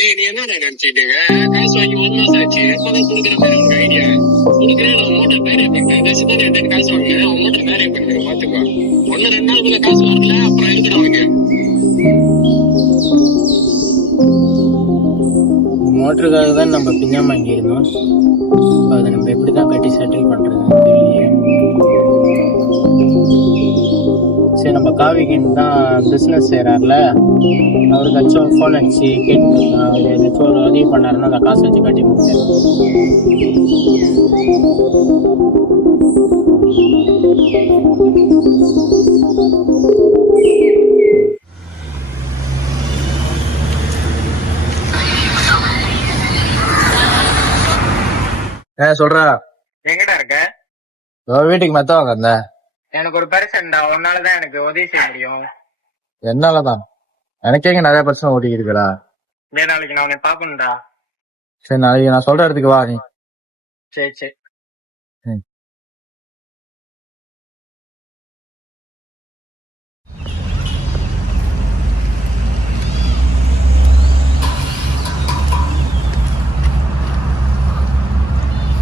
ஏய் நீ என்ன நினைச்சிட்டுங்க? காசு வாங்கி 1 மாசம் ஆச்சு. எப்பதான் குடுக்குற மாதிரி உனக்கு ஐடியா? குடுக்குறேன், நான் மோட்டர் பேரே பண்ணேன். சின்ன என்கிட்ட காசு வாங்கினேன், அவன் மோட்டர் பேரே பண்ணுறேன். பாத்துக்கோ. 1-2 நாளுக்குள்ள காசு வரல, அப்புறம் இருக்கிற அவனுக்கு. மோட்டருக்காக தான் நம்ம பிஞ்சாம வாங்கியிருந்தோம். அதை நம்ம எப்படிதான் கட்டி செட்டில் பண்றதுன்னு தெரியலையே. சரி, நம்ம காவிகின் தான் பிஸ்னஸ் செய்கிறார்ல, அவருக்காச்சும் ஃபோன் அடிச்சு கேட்டு அவர் ஏதாச்சும் ஒரு உதவி பண்ணாருன்னா அந்த காசு வச்சு கட்டி முடிச்சேன். சொல்றா. எங்கடா இருக்க? வீட்டுக்கு மெத்த வாங்க இருந்த. எனக்கு ஒரு பரிசன்டா, உன்னாலதான் எனக்கு உதவி செய்ய முடியும். என்னாலதான்? எனக்கே இங்க நிறைய பிரச்சனை ஓட்டிக்கிட்டு இருக்கா. நாளைக்கு நான் உன்னை பாக்கணும்டா. சரி, நாளைக்கு நான் சொல்ற இடத்துக்கு வா நீ. சரி சரி.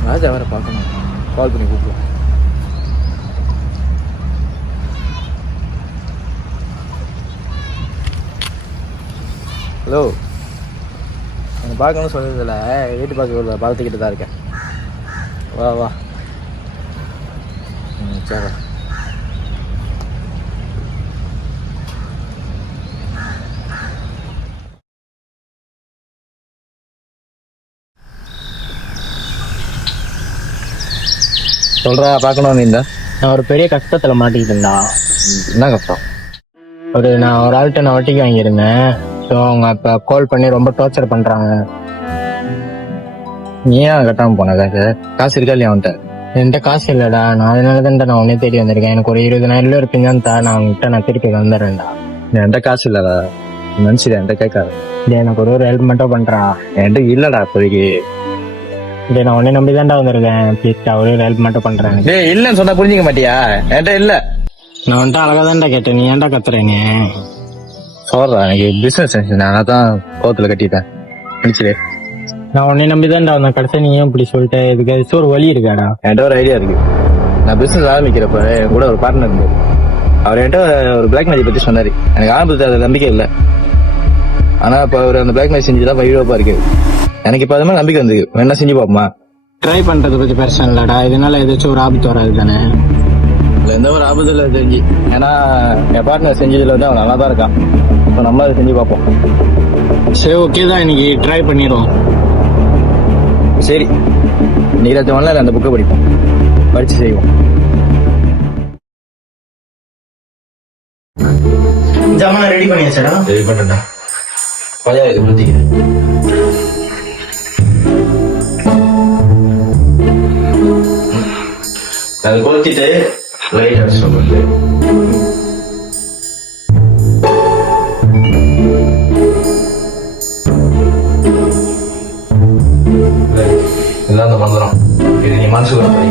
ராஜா வேற பார்க்கணும், கால் பண்ணி கூப்பிடுவோம். ஹலோ, எனக்கு பார்க்கணும்னு சொன்னதில்ல, வீட்டு பார்க்க பாலத்துக்கிட்ட தான் இருக்கேன். வா வா. சரி. சொல்றா, பார்க்கணும். நீ நான் ஒரு பெரிய கஷ்டத்துல மாட்டிக்கிட்டேன்டா. என்ன கஷ்டம்? நான் ஒரு ஆள்கிட்ட நான் வட்டிக்கு வாங்கியிருந்தேன். ஸோ அவங்க இப்போ கால் பண்ணி ரொம்ப டார்ச்சர் பண்றாங்க. நீ ஏன் கட்டாம போன காசு இருக்கா இல்லையா அவன்கிட்ட? என்கிட்ட காசு இல்லடா, நான் அதனாலதான் நான் உன்னே தேடி வந்திருக்கேன். எனக்கு ஒரு 20,000 இருப்பீங்க தான், நான் அவங்ககிட்ட நான் திருப்பி வந்துடுறேன்டா. என்கிட்ட காசு இல்லடா, மனுஷன் என்கிட்ட கேட்காது. எனக்கு ஒரு ஹெல்ப் மட்டும் பண்றா. என்கிட்ட இல்லடா இப்போதைக்கு. நான் உன்னை நம்பிதான்டா வந்திருக்கேன். ப்ளீஸ்டா, ஒரு ஹெல்ப் மட்டும் பண்றேன். இல்லன்னு சொன்னா புரிஞ்சுக்க மாட்டியா? என்கிட்ட இல்ல. நான் வந்துட்டு அழகா தான்டா கேட்டேன், நீ ஏன்டா கத்துறேங்க? சொல்றா, எனக்கு பிசினஸ் நான் தான் கோத்துல கட்டிட்டேன். முடிச்சிரு. நான் உன்னை நம்பிதான்டா வந்தேன். கடைசி நீ ஏன் இப்படி சொல்லிட்டு? இதுக்கு ஒரு வழி இருக்காடா? என்கிட்ட ஒரு ஐடியா இருக்கு. நான் பிசினஸ் ஆரம்பிக்கிறப்ப என் கூட ஒரு பார்ட்னர் இருந்தாரு. அவர் என்கிட்ட ஒரு பிளாக் மேஜிக் பத்தி சொன்னாரு. எனக்கு ஆரம்பத்துல அது நம்பிக்கை இல்லை. ஆனா இப்ப அவர் அந்த பிளாக் மேஜிக் செஞ்சுதான் வைரப்பா இருக்கு. எனக்கு இப்ப அது மாதிரி நம்பிக்கை வந்து வேணா செஞ்சு பாப்போமா? ட்ரை பண்றது பத்தி பிரச்சனை இல்லடா, இதனால ஏதாச்சும் ஒரு ஆபத்து வராது தானே? எந்த ஒரு ஆபத்து இல்லை தெரிஞ்சு. ஏன்னா என் பார்ட்னர் செஞ்சதுல வந்து அவன் நல்லா தான் இருக்கான். இப்போ நம்ம அதை செஞ்சு பார்ப்போம். சரி, ஓகே தான், இன்னைக்கு ட்ரை பண்ணிடுவோம். சரி, நீராஜ் அந்த புக்கை படிப்போம், படிச்சு செய்வோம். ஜாமான் ரெடி பண்ணியாச்சடா? ரெடி பண்ணா பழைய ஊற்றிக்கிறேன். அதை கொளுத்திட்டு லைட் அடிச்சு இதுதான் அந்த மந்திரம். இது நீ மனசுக்குள்ள படி.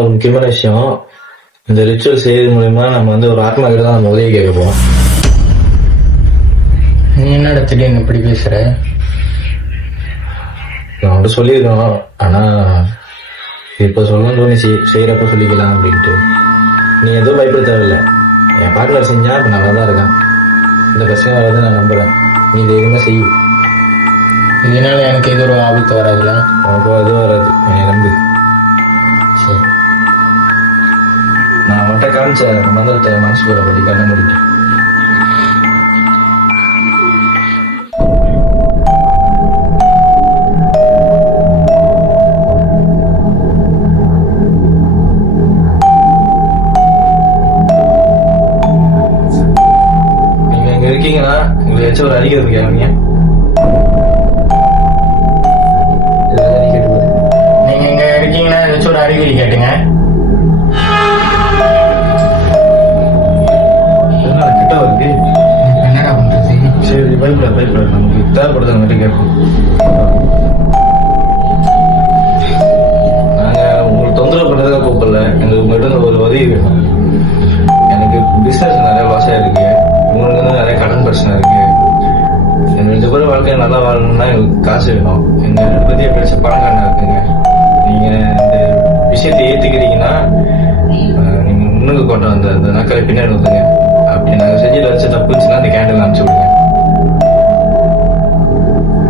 ஒரு முக்கியமான விஷயம், இந்த ரிச்சுவல் செய்யறது மூலமா நம்ம வந்து ஒரு ஆத்மா கிட்ட தான் நம்ம உதவி கேட்க போறோம். நீ என்னடா திடீர்னு இப்படி பேசுற? நான் அவன்கிட்ட சொல்லியிருக்கோம், ஆனா இப்ப சொல்லணும்னு தோணுச்சு, செய்யறப்ப சொல்லிக்கலாம் அப்படின்ட்டு. நீ எதுவும் பயப்பட தேவையில்லை. என் பார்ட்னர் செஞ்சா இப்ப நல்லா தான் இருக்கான். இந்த பிரச்சனை வராது நான் நம்புறேன். நீ தைரியமா செய்ய. இதனால எனக்கு எது ஒரு ஆபத்து வராதுல? உனக்கு எதுவும் வராது, என்னை நம்பு. சரி, நான் மட்டும் காமிச்ச மந்திரத்தை மனசுக்குள்ள படி கண்ண முடிட்டு. நீங்க இங்க இருக்கீங்கன்னா உங்களுக்கு ஏதாச்சும் ஒரு அறிக்கை இருக்கு. நீங்க இங்க இருக்கீங்கன்னா ஏதாச்சும் ஒரு அறிகுறி கேட்டுங்க. என்னடா பண்றது? சரி, பயப்பட நமக்கு தேவைப்படுது மட்டும் கேட்போம். நாங்க உங்களுக்கு தொந்தரவு பண்றதுக்காக கூப்பிடல, எங்களுக்கு உங்கள்கிட்ட ஒரு உதவி வேணும். எனக்கு ஆசையா இருக்கு, உங்களுக்கு வந்து நிறைய கடன் பிரச்சனை இருக்கு. எங்க 2 பேரும் வாழ்க்கையை நல்லா வாழணும்னா எங்களுக்கு காசு வேணும். எங்க 2 பேர்த்தையும் பிடிச்ச பணக்காரனா இருக்குங்க. நீங்க இந்த விஷயத்தை ஏத்துக்கிறீங்கன்னா நீங்க முன்னுக்கு கொண்டு வந்த அந்த நாட்களை பின்னாடி வந்துங்க. அப்படி நாங்க செஞ்சுட்டு வச்ச தப்பு இருந்துச்சுன்னா அந்த கேண்டில் அனுப்பிச்சு விடுங்க.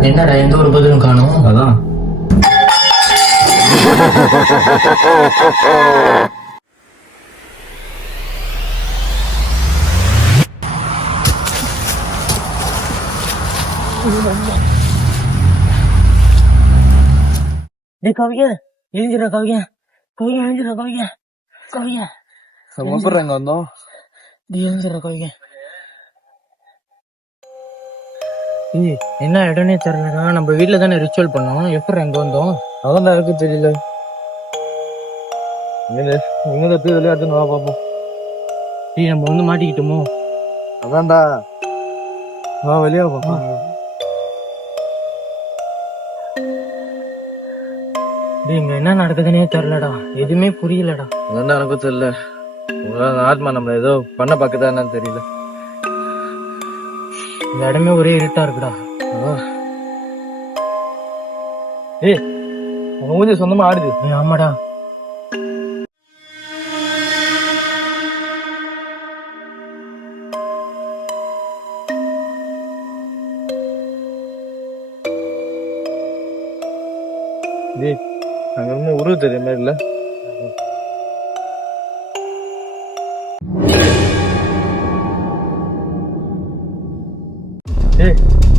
என்னடா எந்த ஒரு பதிலும் காணும்? அதான் டேய் கவியா, எழுந்திரா கவியா, கவியா எழுந்திரா கவியா, கவியா எப்படி இங்க வந்தோம்? டேய் எழுந்திரா கவியா. ஏய் என்ன இடம்னே தெரியலடா. நம்ம வீட்டுல தானே ரிச்சுவல் பண்ணோம், எப்படி எங்க வந்தோம்? அதான் எனக்கு தெரியல. எங்க போய் விளையாட்டு வா பாப்போம். டேய் நம்ம வந்து மாட்டிக்கிட்டோமோ? அதான்டா, வா வெளியே பாப்போம். டேய் இங்க என்ன நடக்குதுன்னே தெரியலடா, எதுவுமே புரியலடா. அதான் எனக்கும் தெரியல. உங்களால ஆத்மா நம்மள ஏதோ பண்ண பாக்குதா என்னன்னு தெரியல. இந்த இடமே ஒரே இருட்டா இருக்குடா. ஏய் உங்க மூஞ்சி சொந்தமா ஆடுது. ஏய் ஆமாடா. டேய் அங்க இருந்து உருவ தெரிய மாதிரி இல்ல.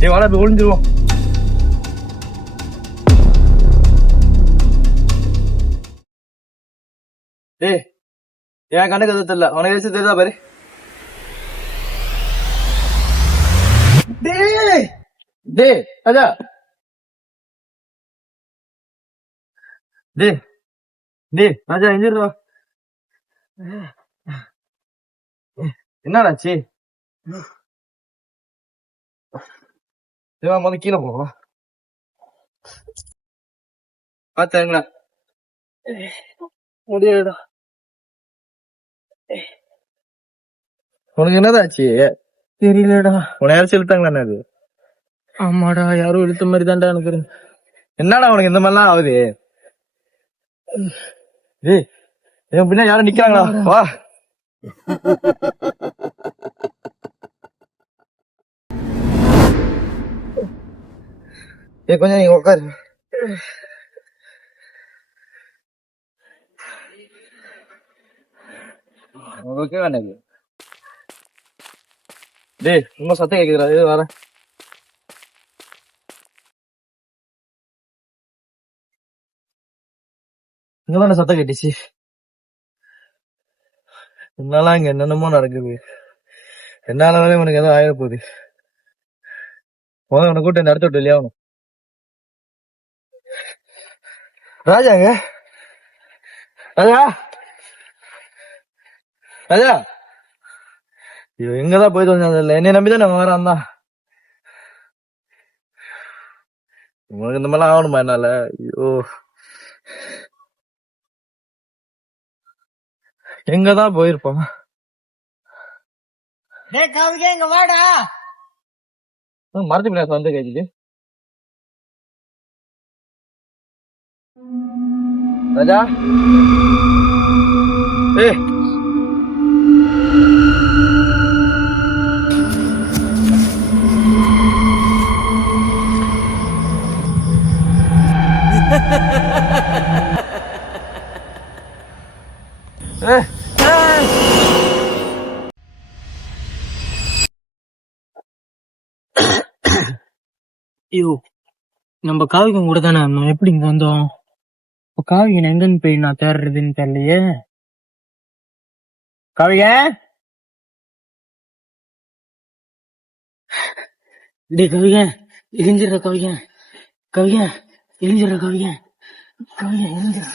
டேய் வாடா போய் ஒளிஞ்சிருவோம். டேய் என் கண்ணுக்கு எதுவும் தெரியல, உனக்கு எதாச்சும் தெரியுதா பாரு. டேய் டேய் ராஜா, டேய் டேய் ராஜா எஞ்சிருவா. என்னடாச்சு? முதல்ல கீழே போகலாம். பாத்தாங்களா? முடியாதுடா. உனக்கு என்னதாச்சு? தெரியலடா. உன யாரும் செலுத்தாங்களா? அது ஆமாடா, யாரும் இழுத்த மாதிரி தான்டா எனக்கு இருக்கு. என்னடா உனக்கு இந்த மாதிரிலாம் ஆகுது? ஏய் என் பின்ன யாரும் நிக்கிறாங்களா? வா. ஏய் கொஞ்சம் நீங்க உட்காரு. ஓகே வேணாது. டேய் ரொம்ப சத்தம் கேக்குதுடா. இது வரேன். இங்கதான் சத்தம் கேட்டுச்சு. என்னால இங்க என்னென்னமோ நடக்குது. என்னால உனக்கு எதாவது ஆயிட போகுது. உன கூட்ட இந்த இடத்த விட்டு வெளியாகணும். ராஜாங்க, ராஜா ராஜா ஐயோ எங்கதான் போயிட்டு வந்ததில்ல. என்னை நம்பிதான் நான் வரான் தான். உனக்கு இந்த மாதிரிலாம் ஆகணுமா என்னால? ஐயோ எங்கதான் போயிருப்பான்? இங்க வாடா. மரத்து பின்னாடி வந்து கேக்குது. ராஜா ஏய் ஐயோ நம்ம காவிகம் கூட தானே இருந்தோம், எப்படி இங்க வந்தோம்? இப்ப காவிகன் எங்கன்னு போய் நான் தேடுறதுன்னு தெரியலையே. காவிக டே கவிக எரிஞ்சிடற கவிக, கவிக எரிஞ்சிடற கவிக, கவிக எரிஞ்சிட.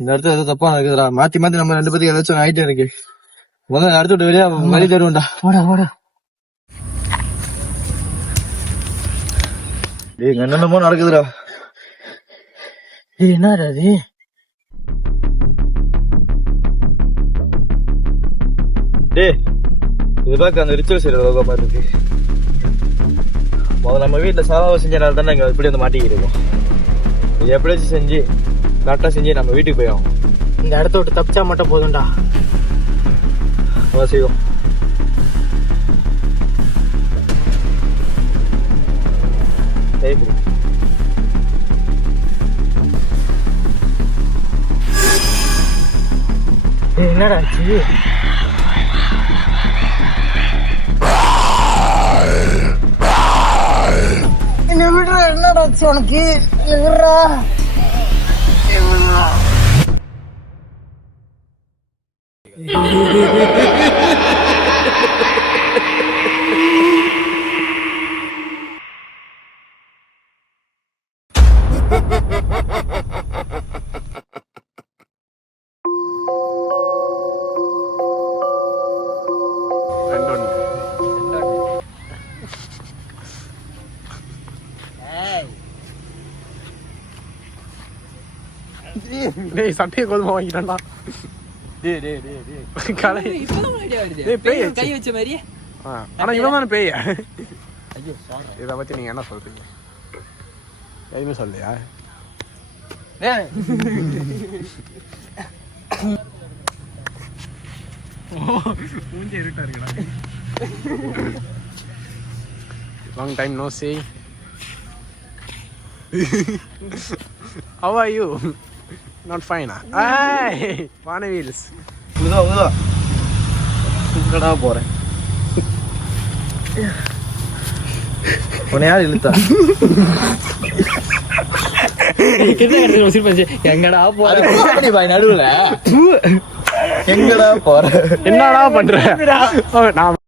இந்த இடத்துல ஏதோ தப்பா நடக்குதுடா. மாத்தி மாத்தி நம்ம 2 பேருக்கு ஏதாச்சும் ஆயிட்டே இருக்கு. முதல்ல அடுத்து விட்டு வெளியே வழி தருவோம்டா. வாடா வாடா. டேய் என்னென்னமோ நடக்குதுடா. என்னடா அது? டேய் இது பார்க்க அந்த ரிச்சுவல் செய்யற மாதிரி இருக்கு. முதல்ல நம்ம வீட்டில் சாவாவை செஞ்சனால தானே இங்கே இப்படி வந்து மாட்டிக்கிட்டு இருக்கோம். இது எப்படியாச்சும் செஞ்சு கரெக்டாக செஞ்சு நம்ம வீட்டுக்கு போய் ஆகும். இந்த இடத்த விட்டு தப்பிச்சா மட்டும் போதும்டா. அதான் செய்வோம். என்னடா ஆச்சு? என்ன விடுற, என்னடா ஆச்சு உனக்கு? விடுறா. டேய் சட்டையை கோதுமை வாங்கிட்டான்டா. கை வச்ச மாதிரி. ஆனா இவன் தானே பேய். இதை பத்தி நீங்க என்ன சொல்றீங்க? எதுவுமே சொல்லையா? மூஞ்சி இருட்டா இருக்குடா. Long time no see. How are you? Not fine. Hey, Vana wheels. உதா சுக்கடா போறேன். உன்னை யார் இழுத்தா? எங்கடா போற? நடுவுல எங்கடா போற? என்னடா பண்ற? நான்